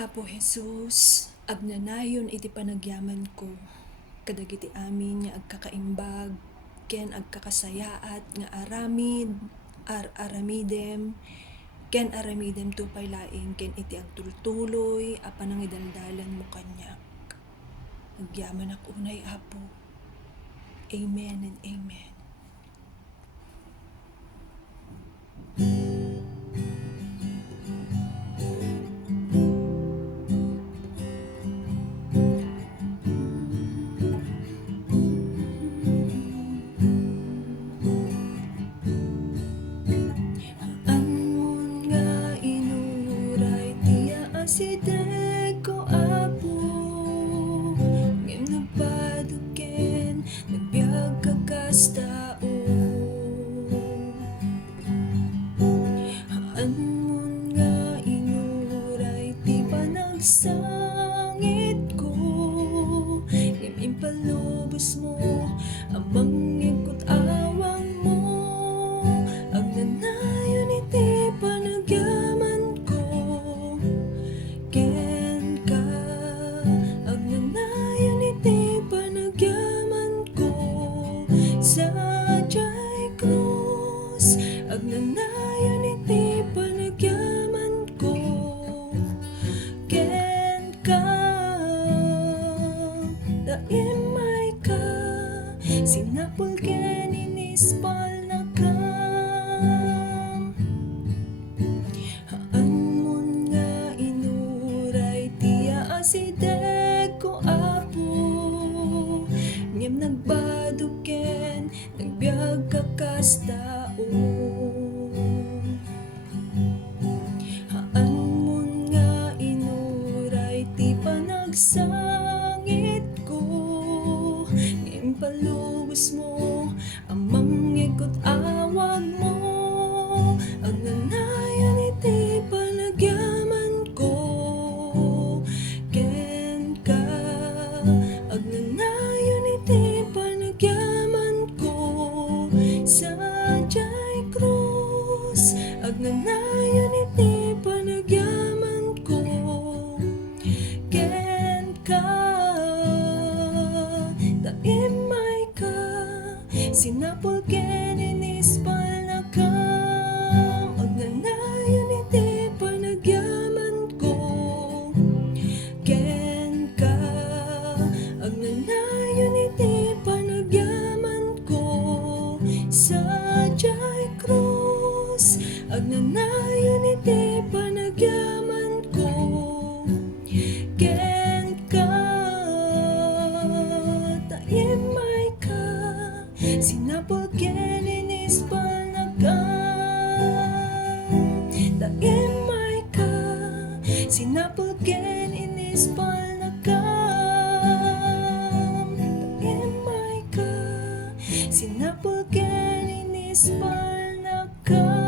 Apo Jesus, agnanayon iti panagyaman ko, kadagiti amin nga agkakaimbag, ken agkakasayaat nga aramid, aramidem, ken aramidem tupay laing ken iti agtultuloy a panangidaldalan mo kanyak. Agyaman ak unay Apo. Amen and amen. Anmun nga inuray tiya asideg ko Apo, ngem nagpaduken nagbiag kakas tao. Anmun nga inuray ti panagsangit ko, ngem impalubos mo amang ikot awang mo. Agnanayon iti panagyaman ko, ken ka. Agnanayon iti panagyaman ko, sadyay krus. Agnanayon iti panagyaman ko, ken ka. Daimay ka, sinapol ken inispal na ka. Anmun nga inuray tiya asideg ko Apo, ngem nagbadog ken nagbiag kakas tao. Anmun nga inuray ti panagsangit ko, ngem palubos mo amang ikot awag mo. Agnanayon iti panagyaman ko, ken ka. Agnanayon iti panagyaman ko, sadyay krus. Agnanayon iti panagyaman ko, ken ka. Daimay ka, sinapol ken inispal na ka. Agnanayon iti panagyaman ko, ken ka. Agnanayon iti panagyaman ko, sadyay krus. Agnanayon iti panagyaman ko, ken ka. Daimay ka, sinapol ken inispal na ka. Daimay ka, sinapol ken inispal na ka. Daimay ka, sinapol ken inispal na ka.